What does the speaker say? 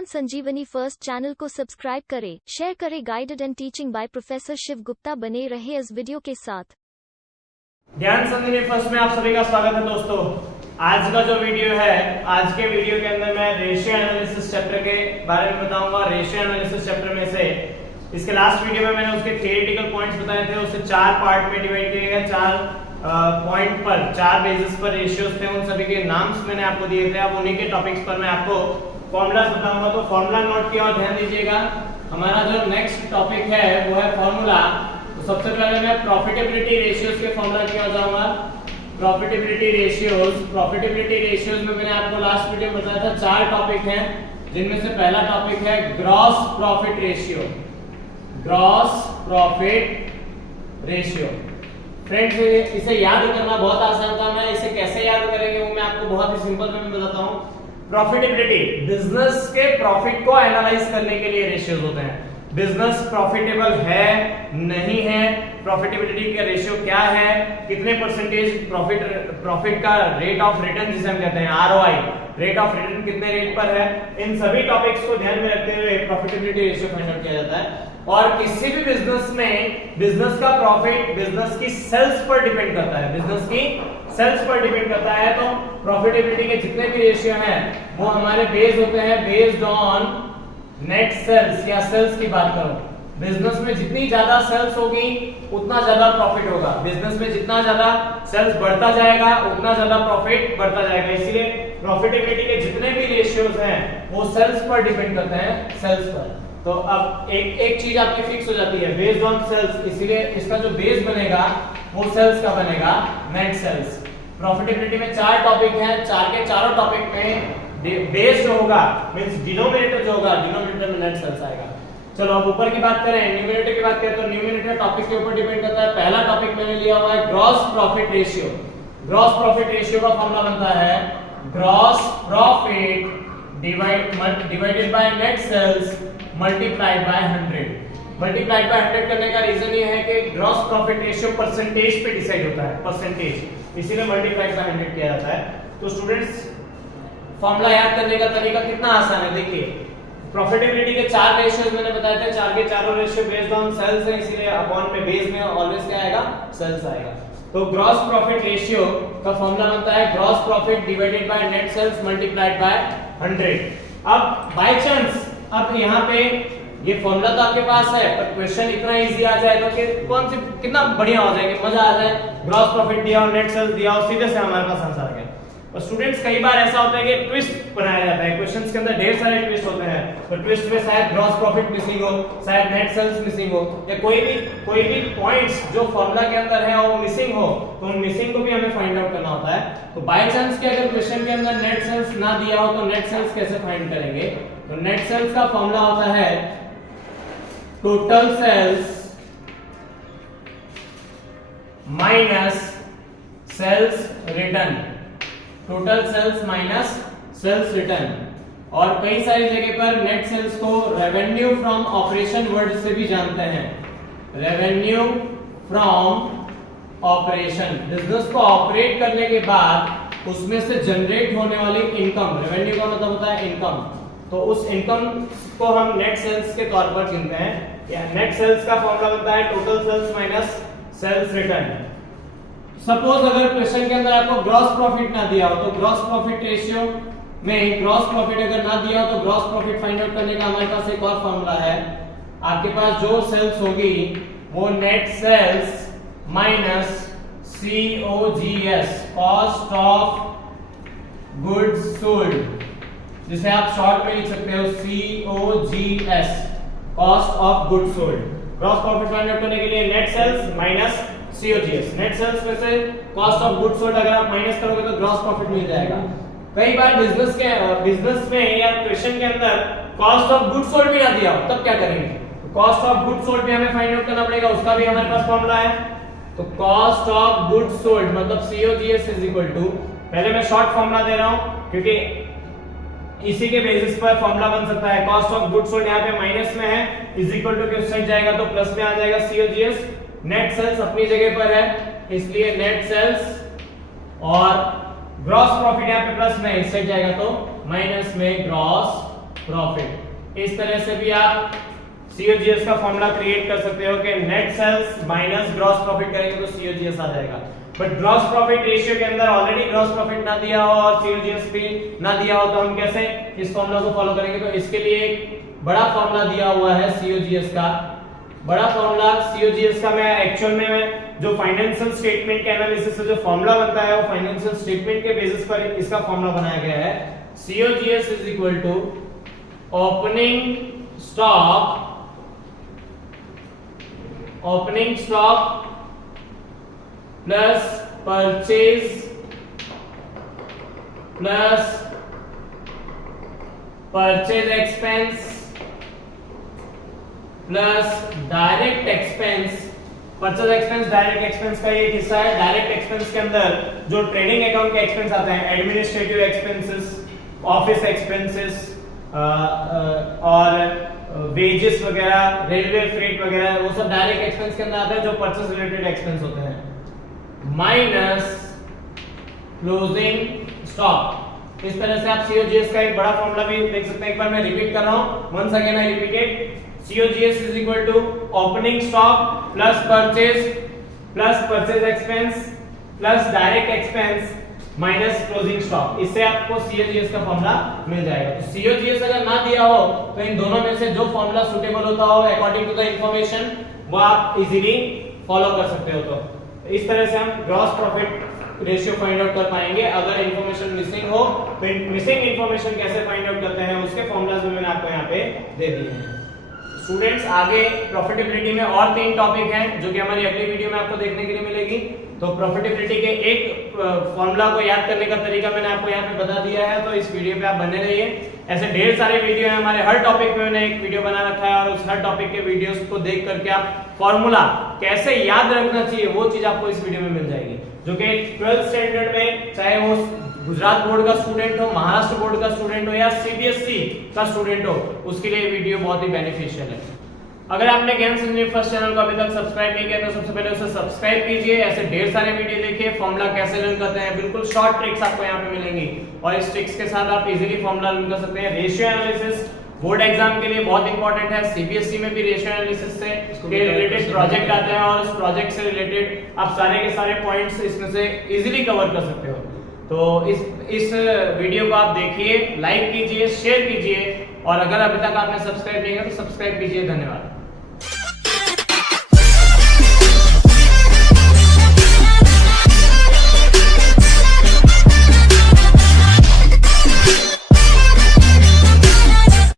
ज्ञान Sanjeevani first channel को subscribe करें, शेयर करें। Guided and teaching by professor Shiv Gupta बने रहे इस वीडियो के साथ। ज्ञान संजीवनी फर्स्ट में आप सभी का स्वागत है दोस्तों। आज का जो वीडियो है, आज के वीडियो के अंदर मैं रेशियो एनालिसिस चैप्टर के बारे में बताऊंगा। रेशियो एनालिसिस चैप्टर में से इसके लास्ट वीडियो में मैंने उसके थियोरेटिकल पॉइंट्स बताए थे, उसे 4 पार्ट में डिवाइड किए गए। 4 पॉइंट पर 4 बेसिस पर रेशियोज थे, उन सभी के नाम्स मैंने आपको दिए थे। अब उन्हीं के टॉपिक्स पर मैं आपको फॉर्मूलाज बताऊंगा, तो फॉर्मूला नोट किया और ध्यान दीजिएगा। हमारा जो नेक्स्ट टॉपिक है वो है फॉर्मूला। तो सबसे पहले मैं प्रॉफिटेबिलिटी रेशियोज के फॉर्मूला की ओर जाऊंगा। प्रॉफिटेबिलिटी रेशियोज में मैंने आपको लास्ट वीडियो में बताया था 4 टॉपिक हैं, जिनमें से पहला टॉपिक है gross profit ratio. Gross profit ratio friends, इसे याद करना बहुत आसान था। मैं इसे कैसे याद करेंगे वो मैं आपको बहुत ही सिंपल वे में बताता हूं। प्रॉफिटेबिलिटी, बिजनेस के प्रॉफिट को एनालाइज करने के लिए रेशियोज होते हैं। बिजनेस प्रॉफिटेबल है नहीं है, प्रॉफिटेबिलिटी का रेशियो क्या है, कितने परसेंटेज प्रॉफिट का रेट ऑफ रिटर्न जिसे हम कहते हैं आरओआई, रेट ऑफ रिटर्न कितने रेट पर है, इन सभी टॉपिक्स को ध्यान में रखते हुए प्रॉफिटेबिलिटी रेशियो फाइंड आउट किया जाता है। और किसी भी बिजनेस में बिजनेस का प्रॉफिट बिजनेस की सेल्स पर डिपेंड करता है, बिजनेस की सेल्स पर डिपेंड करता है। तो प्रॉफिटेबिलिटी के जितने भी रेशियो हैं वो हमारे बेस होते हैं बेस्ड ऑन नेट सेल्स या सेल्स की बात करो। बिजनेस में जितनी ज्यादा सेल्स होगी उतना ज्यादा प्रॉफिट होगा। बिजनेस में जितना ज्यादा सेल्स बढ़ता जाएगा उतना ज्यादा प्रॉफिट बढ़ता जाएगा। इसीलिए प्रॉफिटेबिलिटी के जितने भी रेशियोज हैं वो सेल्स पर डिपेंड करते हैं, सेल्स पर। तो अब एक चीज आपकी फिक्स हो जाती है बेस्ड ऑन सेल्स, इसीलिए इसका जो बेस बनेगा वो सेल्स का बनेगा, नेट सेल्स। प्रॉफिटेबिलिटी में 4 टॉपिक हैं, 4 के चारों टॉपिक में बेस जो होगा मींस डिनोमिनेटर जो होगा, डिनोमिनेटर में नेट सेल्स आएगा। चलो अब ऊपर की बात करें, न्यूमरेटर की बात करें तो न्यूमरेटर टॉपिक के ऊपर डिपेंड करता है। पहला टॉपिक मैंने लिया हुआ है gross profit ratio. Gross profit ratio का फॉर्मूला बनता है gross profit divided by net sales multiplied by 100। Multiplied by 100 करने का रीजन ये है कि ग्रॉस प्रॉफिट रेशियो परसेंटेज पे डिसाइड होता है, परसेंटेज, इसीलिए मल्टीप्लाइड बाय 100 किया जाता है। तो स्टूडेंट्स फॉर्मूला याद करने का तरीका कितना आसान है, देखिए। प्रॉफिटेबिलिटी के 4 रेशियोज मैंने बताए थे, 4 के चारों रेशियो बेस्ड ऑन सेल्स है, इसीलिए अपॉन में बेस में ऑलवेज क्या आएगा, सेल्स आएगा। तो ग्रॉस प्रॉफिट रेशियो का फॉर्मूला बनता है gross profit divided by net sales multiplied by 100। अब बाय चांस अब यहाँ पे ये फॉर्मूला तो आपके पास है, पर क्वेश्चन इतना इजी आ जाएगा कि कौन सी कितना बढ़िया हो जाएगा, मजा आ जाए। ग्रॉस प्रॉफिट दिया और नेट सेल्स दिया और सीधे से हमारे पास आंसर आ गया। और स्टूडेंट्स कई बार ऐसा होता है कि ट्विस्ट बनाया जाता है, क्वेश्चंस के अंदर ढेर सारे ट्विस्ट होते हैं, तो ट्विस्ट में शायद ग्रॉस प्रॉफिट मिसिंग हो, शायद नेट सेल्स मिसिंग हो, या कोई भी पॉइंट्स जो फॉर्मूला के अंदर है वो मिसिंग हो, तो उन मिसिंग को भी हमें फाइंड आउट करना होता है। तो बाय चांस के अगर क्वेश्चन के अंदर नेट सेल्स ना दिया हो तो नेट सेल्स कैसे फाइंड करेंगे? तो नेट सेल्स का फॉर्मूला होता है total sales minus sales return, total sales minus sales return. और कई सारी जगह पर नेट सेल्स को रेवेन्यू फ्रॉम ऑपरेशन वर्ड से भी जानते हैं। रेवेन्यू फ्रॉम ऑपरेशन, बिजनेस को ऑपरेट करने के बाद उसमें से जनरेट होने वाली इनकम, रेवेन्यू का मतलब होता है इनकम, तो उस इनकम को हम नेट सेल्स के तौर पर गिनते हैं। या नेट सेल्स का फॉर्मूला बनता है total sales minus sales return. Suppose अगर क्वेश्चन के अंदर आपको ग्रॉस प्रॉफिट ना दिया हो तो ग्रॉस प्रॉफिट रेशियो में ग्रॉस प्रॉफिट अगर ना दिया हो तो ग्रॉस प्रॉफिट फाइंड आउट करने का हमारे पास एक और फॉर्मूला है। आपके पास जो सेल्स होगी वो net sales minus COGS, cost of goods sold, जिसे आप शॉर्ट में लिख सकते हो COGS, cost of goods sold. Gross profit find out करने के लिए net sales minus COGS, net sales में से कॉस्ट ऑफ गुड्स सोल्ड अगर आप माइनस करोगे तो ग्रॉस प्रॉफिट मिल जाएगा। कई बार बिजनेस में या क्वेश्चन के अंदर कॉस्ट ऑफ गुड्स सोल्ड भी ना दिया हो, तब क्या करेंगे? कॉस्ट ऑफ गुड्स सोल्ड भी हमें फाइंड आउट करना पड़ेगा, उसका भी हमारे पास फॉर्मूला है। तो कॉस्ट ऑफ गुड्स सोल्ड मतलब COGS इज इक्वल टू, पहले मैं शॉर्ट फॉर्मूला दे रहा हूं क्योंकि इसी के बेसिस पर फॉर्मूला बन सकता है। कॉस्ट ऑफ गुड्स सोल्ड यहाँ पे माइनस में है, इज इक्वल टू के सेट जाएगा तो प्लस में आ जाएगा COGS। नेट सेल्स अपनी जगह पर है, इसलिए नेट सेल्स और ग्रॉस प्रॉफिट यहाँ पे प्लस में, इस साइड जाएगा तो माइनस में ग्रॉस प्रॉफिट। इस तरह से भी आप COGS का फॉर्मूला क्रिएट कर सकते हो कि net sales minus gross profit करेंगे तो COGS आ जाएगा। बट ग्रॉस प्रॉफिट रेशियो के अंदर ऑलरेडी ग्रॉस प्रॉफिट ना दिया हो और COGS भी ना दिया हो तो हम कैसे इस फॉर्मूला को फॉलो करेंगे? तो इसके लिए एक बड़ा फॉर्मूला दिया हुआ है COGS का। बड़ा फॉर्मूला COGS का मैं एक्चुअल में जो फाइनेंशियल स्टेटमेंट के एनालिसिस से जो फॉर्मूला बनता है वो फाइनेंशियल स्टेटमेंट के बेसिस पर इसका फॉर्मूला बनाया गया है। COGS is equal to opening stock plus purchase expense plus direct expense. Purchase expense direct expense का एक हिस्सा है। डायरेक्ट एक्सपेंस के अंदर जो ट्रेडिंग अकाउंट के एक्सपेंस आते हैं, एडमिनिस्ट्रेटिव एक्सपेंसेस, ऑफिस एक्सपेंसेस और वेजेस वगैरह, रेलवे फ्रेट वगैरह, वो सब डायरेक्ट एक्सपेंस के अंदर आते हैं जो परचेज रिलेटेड एक्सपेंस होते हैं, माइनस क्लोजिंग स्टॉक। इस तरह से आप COGS का एक बड़ा फॉर्मूला भी देख सकते हैं। एक बार मैं रिपीट कर रहा हूं, once again I repeat it. COGS is equal to opening stock plus purchase expense plus direct expense minus closing stock। इससे आपको COGS का फॉर्मूला मिल जाएगा। तो COGS अगर ना दिया हो तो इन दोनों में से जो फॉर्मूला सुटेबल होता हो अकॉर्डिंग टू द इंफॉर्मेशन वो आप इजीली फॉलो कर सकते हो। तो इस तरह से हम gross profit ratio find out कर पाएंगे। अगर इंफॉर्मेशन मिसिंग हो तो मिसिंग इंफॉर्मेशन कैसे फाइंड आउट करते हैं उसके फॉर्मूलाज भी मैंने आपको यहाँ पे दे दिए हैं। स्टूडेंट्स, आगे प्रॉफिटेबिलिटी में और 3 टॉपिक हैं जो कि हमारी अगली वीडियो में आपको देखने के लिए मिलेगी। तो प्रॉफिटेबिलिटी के एक फॉर्मूला को याद करने का तरीका मैंने आपको यहाँ पे बता दिया है, तो इस वीडियो पे आप बने रहिए। ऐसे ढेर सारे वीडियो हैं हमारे, हर टॉपिक पे मैंने एक वीडियो बना रखा है और उस हर टॉपिक के वीडियोस को देख करके आप फॉर्मूला कैसे याद रखना चाहिए वो चीज आपको इस वीडियो में मिल जाएगी। जो कि 12th स्टैंडर्ड में, चाहे वो गुजरात बोर्ड का स्टूडेंट हो, महाराष्ट्र बोर्ड का स्टूडेंट हो या CBSE का स्टूडेंट हो, उसके लिए वीडियो बहुत ही बेनिफिशियल है। अगर आपने गेम्स इंजीनियरिंग फर्स्ट चैनल को अभी तक सब्सक्राइब नहीं किया तो सबसे पहले उसे सब्सक्राइब कीजिए। ऐसे ढेर सारे वीडियो देखिए, फॉर्मूला कैसे लर्न करते हैं, बिल्कुल शॉर्ट ट्रिक्स आपको यहाँ पे मिलेंगी और इस ट्रिक्स के साथ आप इजीली फॉर्मूला लर्न कर सकते हैं। रेशियो एनालिसिस बोर्ड एग्जाम के लिए बहुत इंपॉर्टेंट है। CBSE में भी रेशियो एनालिसिस से के रिलेटेड प्रोजेक्ट आते हैं और उस प्रोजेक्ट से रिलेटेड आप सारे के सारे पॉइंट्स इसमें से इजीली कवर कर सकते हो। तो इस वीडियो को आप देखिए, लाइक कीजिए, शेयर कीजिए और अगर अभी तक आपने सब्सक्राइब नहीं किया तो सब्सक्राइब कीजिए। धन्यवाद।